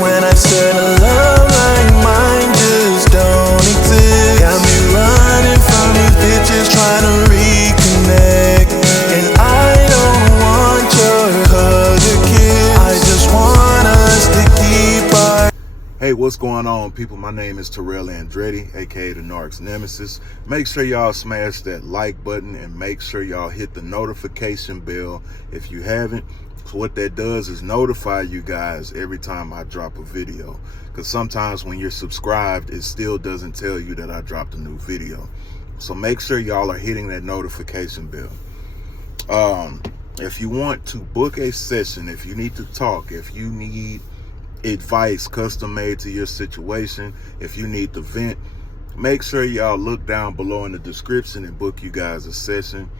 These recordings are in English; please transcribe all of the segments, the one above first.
When I said a love like mine just don't exist. Got me running from these bitches trying to reconnect. And I don't want your hug or kiss. I just want us to keep our... Hey, what's going on, people? My name is Terrell Andretti, aka the Narc's Nemesis. Make sure y'all smash that like button and make sure y'all hit the notification bell if you haven't. So what that does is notify you guys every time I drop a video. Because sometimes when you're subscribed, it still doesn't tell you that I dropped a new video. So make sure y'all are hitting that notification bell. If you want to book a session, if you need to talk, if you need advice custom made to your situation, if you need to vent, make sure y'all look down below in the description and book you guys a session.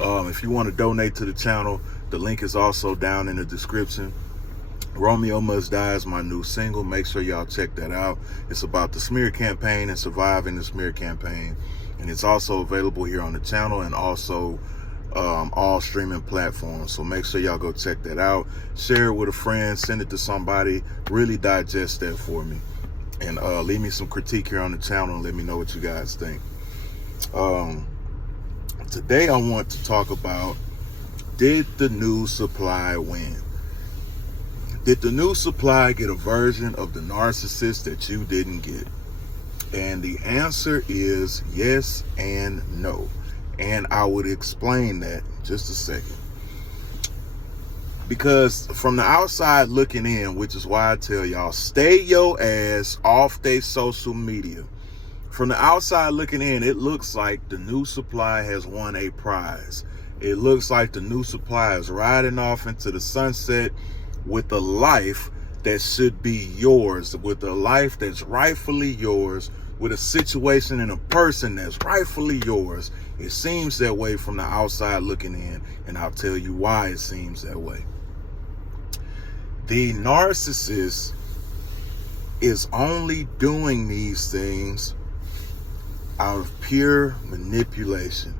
If you want to donate to the channel, the link is also down in the description. Romeo Must Die is my new single. Make sure y'all check that out. It's about the smear campaign and surviving the smear campaign, and it's also available here on the channel and also all streaming platforms. So make sure y'all go check that out. Share it with a friend, send it to somebody. Really digest that for me, and leave me some critique here on the channel and let me know what you guys think. Today I want to talk about, did the new supply win? Did the new supply get a version of the narcissist that you didn't get? And the answer is yes and no. And I would explain that in just a second. Because from the outside looking in, which is why I tell y'all, stay your ass off their social media. From the outside looking in, it looks like the new supply has won a prize. It looks like the new supply is riding off into the sunset with a life that should be yours, with a life that's rightfully yours, with a situation and a person that's rightfully yours. It seems that way from the outside looking in, and I'll tell you why it seems that way. The narcissist is only doing these things out of pure manipulation.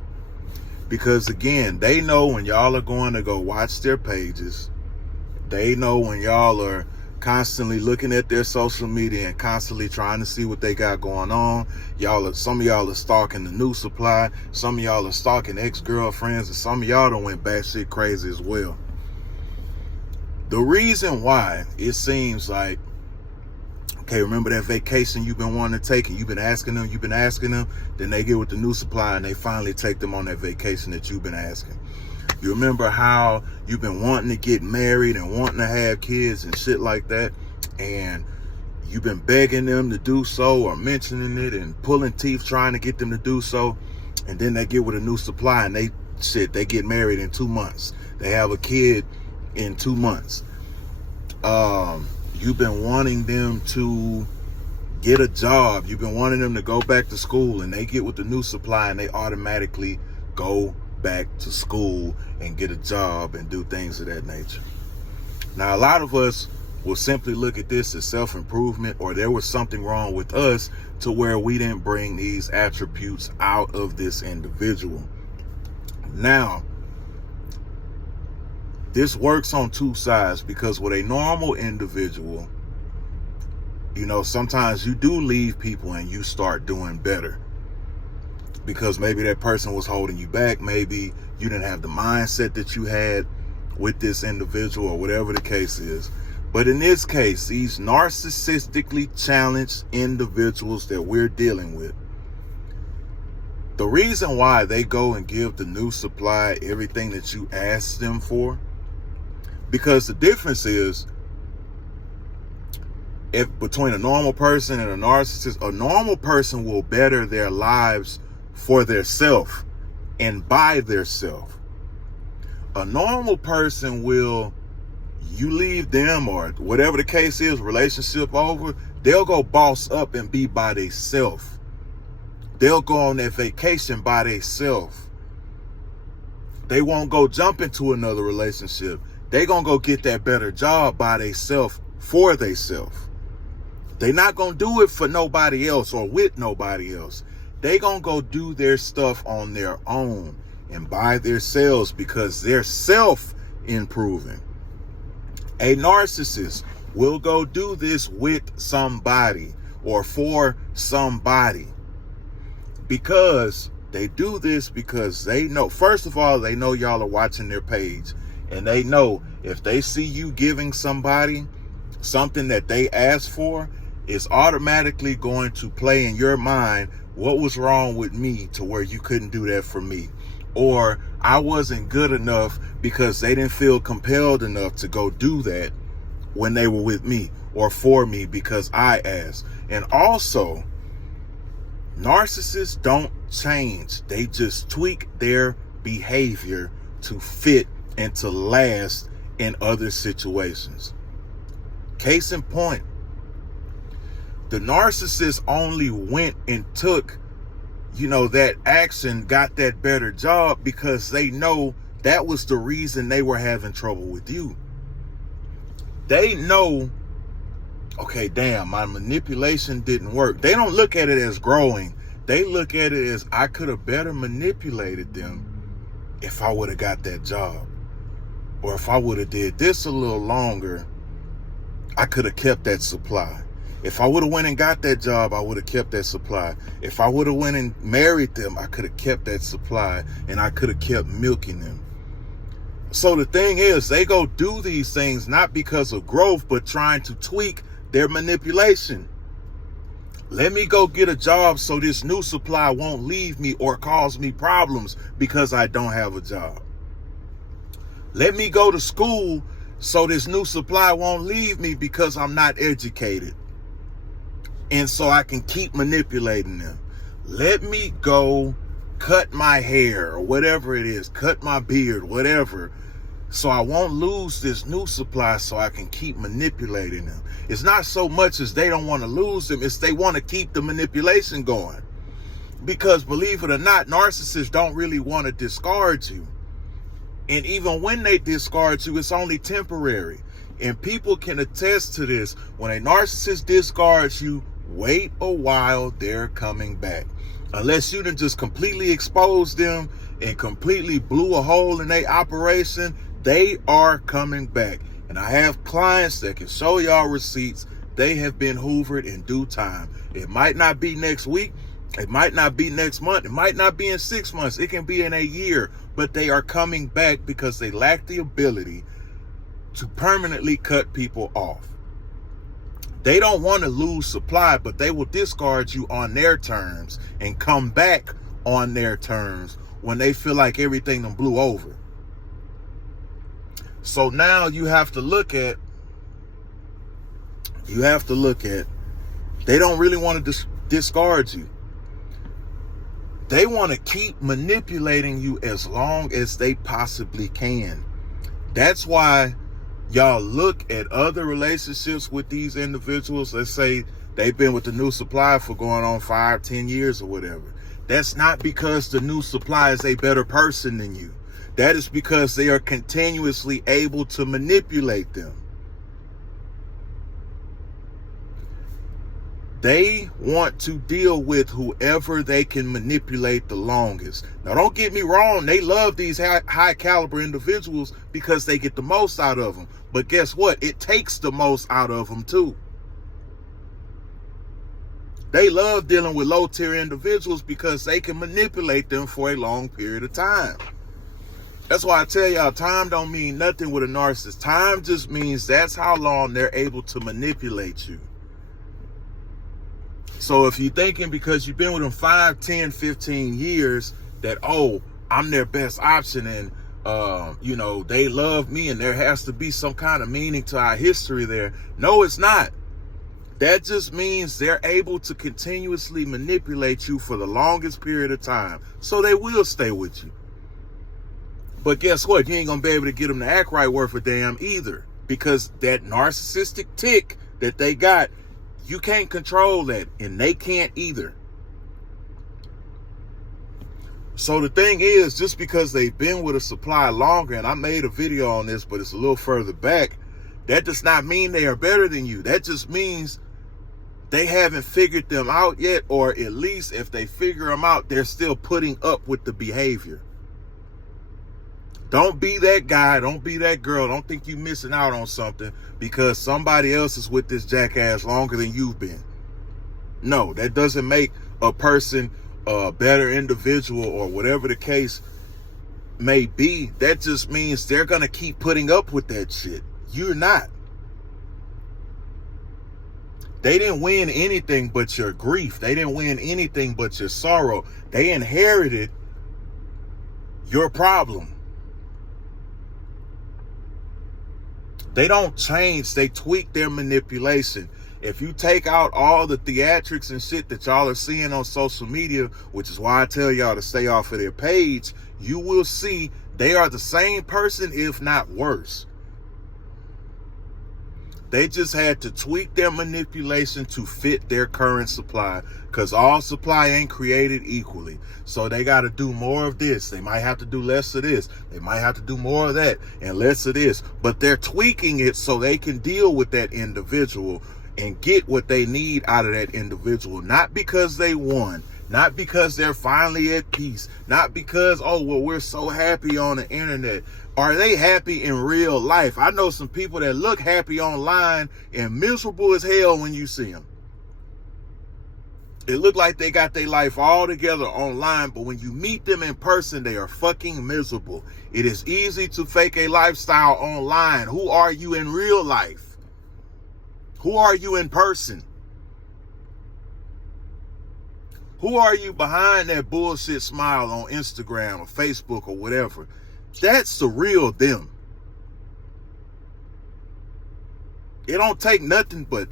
Because again, they know when y'all are going to go watch their pages. They know when y'all are constantly looking at their social media and constantly trying to see what they got going on. Some of y'all are stalking the new supply. Some of y'all are stalking ex-girlfriends, and some of y'all done went batshit crazy as well. The reason why it seems like, okay, remember that vacation you've been wanting to take and you've been asking them, then they get with the new supply and they finally take them on that vacation that you've been asking. You remember how you've been wanting to get married and wanting to have kids and shit like that, and you've been begging them to do so or mentioning it and pulling teeth trying to get them to do so, and then they get with a new supply and they get married in 2 months. They have a kid in 2 months. You've been wanting them to get a job. You've been wanting them to go back to school, and they get with the new supply and they automatically go back to school and get a job and do things of that nature. Now, a lot of us will simply look at this as self-improvement, or there was something wrong with us to where we didn't bring these attributes out of this individual. Now, this works on two sides, because with a normal individual, you know, sometimes you do leave people and you start doing better. Because maybe that person was holding you back. Maybe you didn't have the mindset that you had with this individual, or whatever the case is. But in this case, these narcissistically challenged individuals that we're dealing with, the reason why they go and give the new supply everything that you asked them for, because the difference is, if between a normal person and a narcissist, a normal person will better their lives for their self and by their self. A normal person will, you leave them or whatever the case is, relationship over, they'll go boss up and be by themselves. They'll go on that vacation by themselves. They won't go jump into another relationship. They gonna go get that better job by themselves, for themselves. They not gonna do it for nobody else or with nobody else. They gonna go do their stuff on their own and by themselves, because they're self-improving. A narcissist will go do this with somebody or for somebody, because they do this because they know, first of all, they know y'all are watching their page, and they know if they see you giving somebody something that they asked for, it's automatically going to play in your mind, what was wrong with me to where you couldn't do that for me? Or I wasn't good enough because they didn't feel compelled enough to go do that when they were with me or for me because I asked. And also, narcissists don't change. They just tweak their behavior to fit and to last in other situations. Case in point, the narcissist only went and took, that action, got that better job because they know that was the reason they were having trouble with you. They know, okay, damn, my manipulation didn't work. They don't look at it as growing. They look at it as, I could have better manipulated them if I would have got that job. Or if I would have did this a little longer, I could have kept that supply. If I would have went and got that job, I would have kept that supply. If I would have went and married them, I could have kept that supply, and I could have kept milking them. So the thing is, they go do these things not because of growth, but trying to tweak their manipulation. Let me go get a job so this new supply won't leave me or cause me problems because I don't have a job. Let me go to school so this new supply won't leave me because I'm not educated. And so I can keep manipulating them. Let me go cut my hair or whatever it is, cut my beard, whatever, so I won't lose this new supply so I can keep manipulating them. It's not so much as they don't want to lose them, it's they want to keep the manipulation going. Because believe it or not, narcissists don't really want to discard you. And even when they discard you, it's only temporary. And people can attest to this. When a narcissist discards you, wait a while, they're coming back. Unless you done just completely exposed them and completely blew a hole in their operation, they are coming back. And I have clients that can show y'all receipts. They have been hoovered in due time. It might not be next week. It might not be next month. It might not be in 6 months. It can be in a year. But they are coming back because they lack the ability to permanently cut people off. They don't want to lose supply, but they will discard you on their terms and come back on their terms when they feel like everything done blew over. So now you have to look at, they don't really want to discard you. They want to keep manipulating you as long as they possibly can. That's why y'all look at other relationships with these individuals. Let's say they've been with the new supply for going on 5-10 years or whatever. That's not because the new supply is a better person than you. That is because they are continuously able to manipulate them. They want to deal with whoever they can manipulate the longest. Now, don't get me wrong. They love these high caliber individuals because they get the most out of them. But guess what? It takes the most out of them too. They love dealing with low tier individuals because they can manipulate them for a long period of time. That's why I tell y'all, time don't mean nothing with a narcissist. Time just means that's how long they're able to manipulate you. So if you're thinking because you've been with them 5, 10, 15 years that, oh, I'm their best option and, they love me and there has to be some kind of meaning to our history there. No, it's not. That just means they're able to continuously manipulate you for the longest period of time. So they will stay with you. But guess what? You ain't going to be able to get them to act right worth a damn either. Because that narcissistic tick that they got, you can't control that, and they can't either. So the thing is, just because they've been with a supply longer, and I made a video on this, but it's a little further back, that does not mean they are better than you. That just means they haven't figured them out yet, or at least if they figure them out, they're still putting up with the behavior. Don't be that guy. Don't be that girl. Don't think you're missing out on something because somebody else is with this jackass longer than you've been. No, that doesn't make a person a better individual or whatever the case may be. That just means they're going to keep putting up with that shit. You're not. They didn't win anything but your grief. They didn't win anything but your sorrow. They inherited your problem. They don't change. They tweak their manipulation. If you take out all the theatrics and shit that y'all are seeing on social media, which is why I tell y'all to stay off of their page, you will see they are the same person, if not worse. They just had to tweak their manipulation to fit their current supply, because all supply ain't created equally. So they got to do more of this. They might have to do less of this. They might have to do more of that and less of this. But they're tweaking it so they can deal with that individual and get what they need out of that individual. Not because they won. Not because they're finally at peace. Not because, oh, well, we're so happy on the internet. Are they happy in real life? I know some people that look happy online and miserable as hell when you see them. It look like they got their life all together online, but when you meet them in person, they are fucking miserable. It is easy to fake a lifestyle online. Who are you in real life? Who are you in person? Who are you behind that bullshit smile on Instagram or Facebook or whatever? That's the real them. It don't take nothing but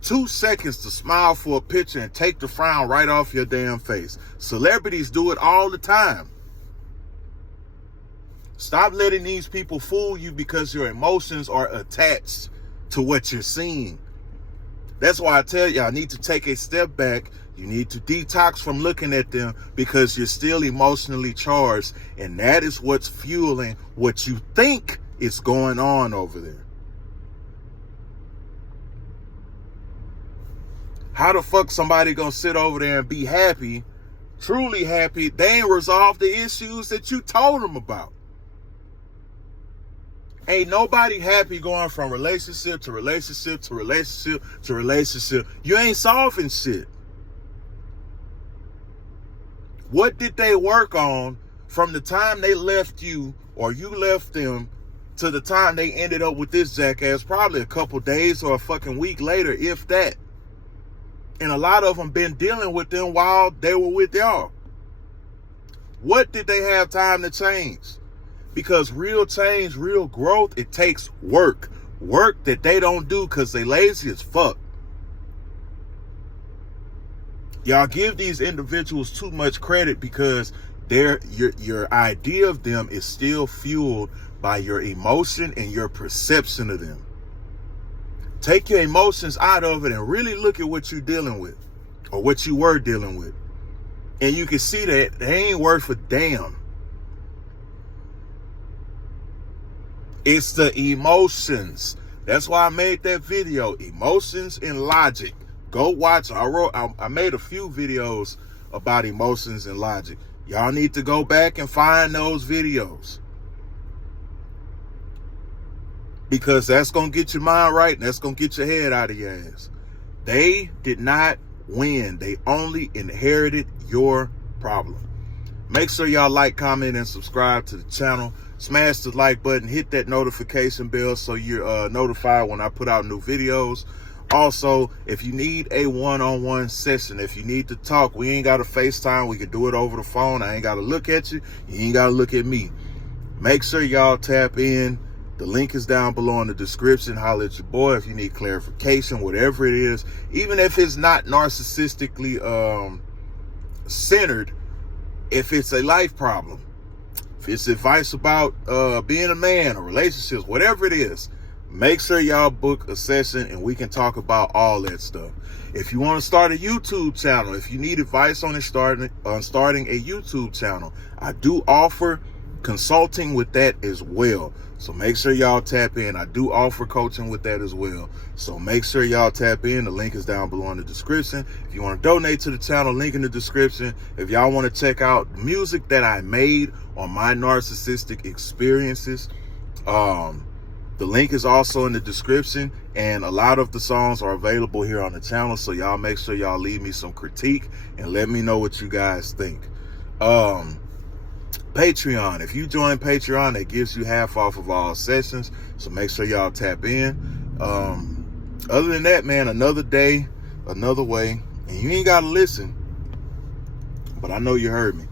2 seconds to smile for a picture and take the frown right off your damn face. Celebrities do it all the time. Stop letting these people fool you because your emotions are attached to what you're seeing. That's why I tell you, I need to take a step back. You need to detox from looking at them because you're still emotionally charged. And that is what's fueling what you think is going on over there. How the fuck somebody gonna sit over there and be happy, truly happy? They ain't resolved the issues that you told them about. Ain't nobody happy going from relationship to relationship to relationship to relationship. You ain't solving shit. What did they work on from the time they left you or you left them to the time they ended up with this jackass? Probably a couple days or a fucking week later, if that. And a lot of them been dealing with them while they were with y'all. What did they have time to change? Because real change, real growth, it takes work. Work that they don't do because they lazy as fuck. Y'all give these individuals too much credit because your idea of them is still fueled by your emotion and your perception of them. Take your emotions out of it and really look at what you're dealing with or what you were dealing with. And you can see that they ain't worth a damn. It's the emotions. That's why I made that video, Emotions and Logic. Go watch. I made a few videos about emotions and logic. Y'all need to go back and find those videos. Because that's going to get your mind right and that's going to get your head out of your ass. They did not win. They only inherited your problem. Make sure y'all like, comment, and subscribe to the channel. Smash the like button. Hit that notification bell so you're notified when I put out new videos. Also, if you need a one-on-one session, if you need to talk, we ain't got to FaceTime. We can do it over the phone. I ain't got to look at you. You ain't got to look at me. Make sure y'all tap in. The link is down below in the description. Holler at your boy if you need clarification, whatever it is. Even if it's not narcissistically centered, if it's a life problem, if it's advice about being a man or relationships, whatever it is, make sure y'all book a session and we can talk about all that stuff. If you want to start a YouTube channel, if you need advice on starting a YouTube channel, I do offer consulting with that as well. So make sure y'all tap in. I do offer coaching with that as well. So make sure y'all tap in. The link is down below in the description. If you want to donate to the channel, link in the description. If y'all want to check out music that I made on my narcissistic experiences, the link is also in the description, and a lot of the songs are available here on the channel. So y'all make sure y'all leave me some critique and let me know what you guys think. Patreon, if you join Patreon, that gives you half off of all sessions. So make sure y'all tap in. Other than that, man, another day, another way, and you ain't got to listen, but I know you heard me.